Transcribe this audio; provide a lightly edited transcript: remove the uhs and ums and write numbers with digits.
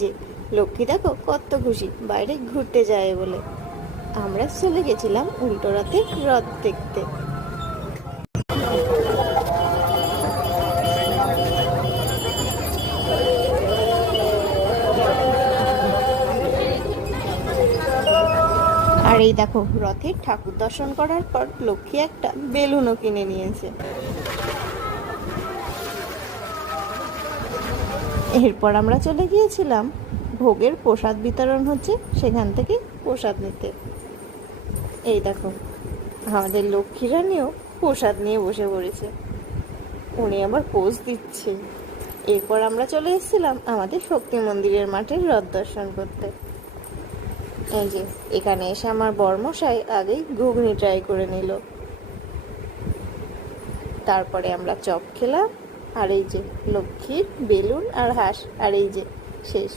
যে লক্ষ্মী দেখো কত খুশি বাইরে ঘুরতে যায় বলে। আমরা চলে গেছিলাম উল্টো রথের রথ দেখতে। আর এই দেখো রথের ঠাকুর দর্শন করার পর লক্ষ্মী একটা বেলুনও কিনে নিয়েছে। এরপর আমরা চলে গিয়েছিলাম ভোগের প্রসাদ বিতরণ হচ্ছে সেখান থেকে প্রসাদ নিতে। এই দেখো আমাদের লক্ষ্মী রানীও প্রসাদ নিয়ে বসে পড়েছে, উনি আবার পোজ দিচ্ছে। এরপর আমরা চলে এসেছিলাম আমাদের শক্তি মন্দিরের মাঠের রথ দর্শন করতে। এই যে এখানে এসে আমার বরমশাই আগেই ঘুগনি ট্রাই করে নিল, তারপরে আমরা চপ খেলাম। আর এই যে লক্ষ্মীর বেলুন আর হাঁস, আর এই যে শেষ